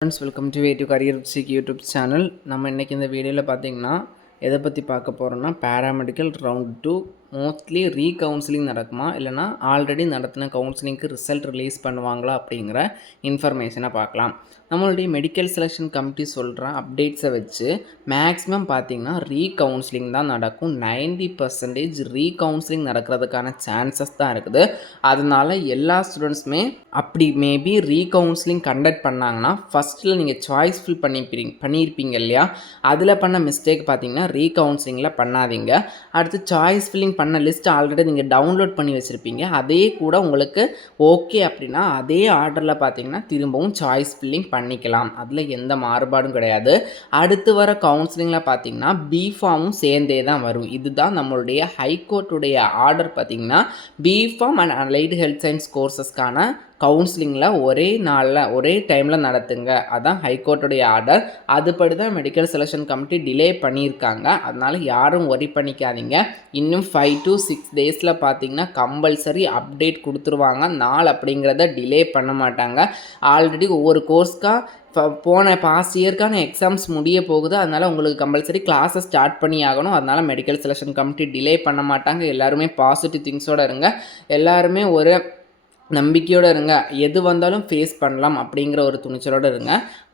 Friends welcome to way to career sick YouTube channel. நம்ம இன்றைக்கி இந்த வீடியோவில் பார்த்திங்கன்னா எதை பற்றி பார்க்க போகிறோன்னா பேராமெடிக்கல் ரவுண்ட் 2 மோஸ்ட்லி ரீகவுன்சிலிங் நடக்குமா இல்லைனா ஆல்ரெடி நடத்தின கவுன்சிலிங்க்கு ரிசல்ட் ரிலீஸ் பண்ணுவாங்களா அப்படிங்கிற இன்ஃபர்மேஷனை பார்க்கலாம். நம்மளுடைய மெடிக்கல் செலெக்ஷன் கமிட்டி சொல்கிற அப்டேட்ஸை வச்சு மேக்ஸிமம் பார்த்திங்கன்னா ரீகவுன்சிலிங் தான் நடக்கும். 90% ரீகவுன்சிலிங் நடக்கிறதுக்கான சான்சஸ் தான் இருக்குது. அதனால் எல்லா ஸ்டூடெண்ட்ஸுமே அப்படி மேபி ரீகவுன்சிலிங் கண்டக்ட் பண்ணாங்கன்னா ஃபஸ்ட்டில் நீங்கள் சாய்ஸ் ஃபில் பண்ணியிருப்பீங்க இல்லையா, அதில் பண்ண மிஸ்டேக் பார்த்திங்கன்னா ரீகவுன்சிலிங்கில் பண்ணாதீங்க. அடுத்து சாய்ஸ் ஃபில்லிங் பண்ண லிஸ்ட் ஆல்ரெடி நீங்கள் டவுன்லோட் பண்ணி வச்சுருப்பீங்க. அதே கூட உங்களுக்கு ஓகே அப்படின்னா அதே ஆர்டரில் பார்த்தீங்கன்னா திரும்பவும் சாய்ஸ் ஃபில்லிங் பண்ணிக்கலாம். அதில் எந்த மாறுபாடும் கிடையாது. அடுத்து வர கவுன்சிலிங்கில் பார்த்தீங்கன்னா பிஃபார்மும் சேர்ந்தே தான் வரும். இதுதான் நம்மளுடைய ஹைகோர்ட்டுடைய ஆர்டர். பார்த்தீங்கன்னா B Pharm and allied health science கோர்சஸ்க்கான கவுன்சிலிங்கில் ஒரே நாளில் ஒரே டைமில் நடத்துங்க. அதான் ஹைகோர்ட்டுடைய ஆர்டர். அதுபடி தான் மெடிக்கல் செலெக்ஷன் கமிட்டி டிலே பண்ணியிருக்காங்க. அதனால் யாரும் ஒரி பண்ணிக்காதீங்க. இன்னும் 5 to 6 டேஸில் பார்த்தீங்கன்னா கம்பல்சரி அப்டேட் கொடுத்துருவாங்க. நாள் அப்படிங்கிறத டிலே பண்ண மாட்டாங்க. ஆல்ரெடி ஒவ்வொரு கோர்ஸ்க்காக போன பாஸ்ட் இயர்க்கான எக்ஸாம்ஸ் முடிய போகுது. அதனால் உங்களுக்கு கம்பல்சரி கிளாஸை ஸ்டார்ட் பண்ணி ஆகணும். அதனால் மெடிக்கல் செலெக்ஷன் கமிட்டி டிலே பண்ண மாட்டாங்க. எல்லாருமே பாசிட்டிவ் திங்ஸோடு இருங்க. எல்லாருமே ஒரு நம்பிக்கையோடு இருங்க. எது வந்தாலும் ஃபேஸ் பண்ணலாம் அப்படிங்கிற ஒரு துணிச்சலோடு இருங்க.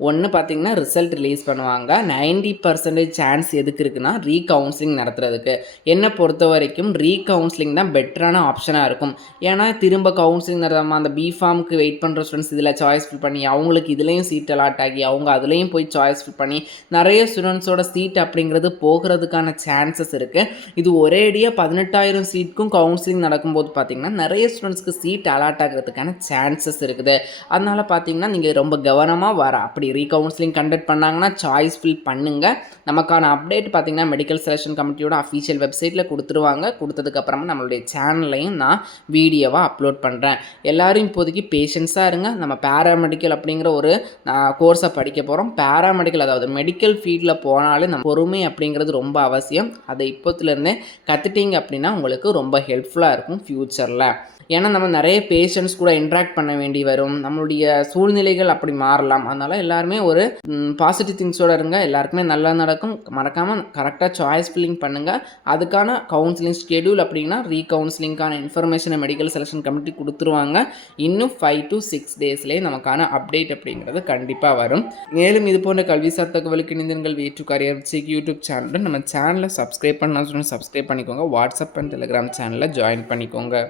ஒன்று பார்த்தீங்கன்னா ரிசல்ட் ரிலீஸ் பண்ணுவாங்க. 90% சான்ஸ் எதுக்கு இருக்குன்னா ரீகவுன்சிலிங் நடத்துறதுக்கு. என்னை பொறுத்த வரைக்கும் ரீகவுன்சிலிங் தான் பெட்டரான ஆப்ஷனாக இருக்கும். ஏன்னா திரும்ப கவுன்சிலிங் நடத்தாமல் அந்த பிஃபார்முக்கு வெயிட் பண்ணுற ஸ்டூடெண்ட்ஸ் இதில் சாய்ஸ் ஃபில் பண்ணி அவங்களுக்கு இதுலேயும் சீட் அலாட் ஆகி அவங்க அதுலேயும் போய் சாய்ஸ் ஃபில் பண்ணி நிறைய ஸ்டூடெண்ட்ஸோட சீட் அப்படிங்கிறது போகிறதுக்கான சான்சஸ் இருக்குது. இது ஒரேடியாக 18,000 சீட்டுக்கும் கவுன்சிலிங் நடக்கும்போது பார்த்திங்கன்னா நிறைய ஸ்டூடெண்ட்ஸ்க்கு சீட் அலாட் ஆகிறதுக்கான சான்சஸ் இருக்குது. அதனால் பார்த்தீங்கன்னா நீங்கள் ரொம்ப கவனமாக அப்படி ரீகவுன்சிலிங் கண்டக்ட் பண்ணாங்கன்னா சாய்ஸ் ஃபில் பண்ணுங்கள். நமக்கான அப்டேட் பார்த்தீங்கன்னா மெடிக்கல் செலெக்ஷன் கமிட்டியோட அஃபீஷியல் வெப்சைட்டில் கொடுத்துருவாங்க. கொடுத்ததுக்கப்புறமா நம்மளுடைய சேனல்லையும் நான் வீடியோவாக அப்லோட் பண்ணுறேன். எல்லோரும் இப்போதைக்கு பேஷன்ஸாக இருங்க. நம்ம பேராமெடிக்கல் அப்படிங்கிற ஒரு கோர்ஸை படிக்க போகிறோம். பேராமெடிக்கல் அதாவது மெடிக்கல் ஃபீல்டில் போனாலே நம்ம பொறுமை அப்படிங்கிறது ரொம்ப அவசியம். அதை இப்போத்துலேருந்தே கற்றுட்டிங்க அப்படின்னா உங்களுக்கு ரொம்ப ஹெல்ப்ஃபுல்லாக இருக்கும் ஃப்யூச்சரில். ஏன்னா நம்ம நிறைய பேஷண்ட்ஸ் கூட இன்ட்ராக்ட் பண்ண வேண்டி வரும். நம்மளுடைய சூழ்நிலைகள் அப்படி மாறலாம். அதனால் எல்லாருமே ஒரு பாசிட்டிவ் திங்ஸோடு இருங்க. எல்லாருக்குமே நல்லா நடக்கும். மறக்காமல் கரெக்டாக சாய்ஸ் ஃபில்லிங் பண்ணுங்கள். அதுக்கான கவுன்சிலிங் ஷெடியூல் அப்படின்னா ரீகவுன்சிலிங்கான இன்ஃபர்மேஷனை மெடிக்கல் செலெக்ஷன் கமிட்டி கொடுத்துருவாங்க. இன்னும் 5 to 6 டேஸ்லேயே நமக்கான அப்டேட் அப்படிங்கிறது கண்டிப்பாக வரும். மேலும் இது போன்ற கல்விசார் தகவலுக்கு இணைந்தீர்கள் way to career sick YouTube சேனலில் நம்ம சேனலை சப்ஸ்கிரைப் பண்ண சப்ஸ்கிரைப் பண்ணிக்கோங்க. வாட்ஸ்அப் அண்ட் டெலிகிராம் சேனலில் ஜாயின் பண்ணிக்கோங்க.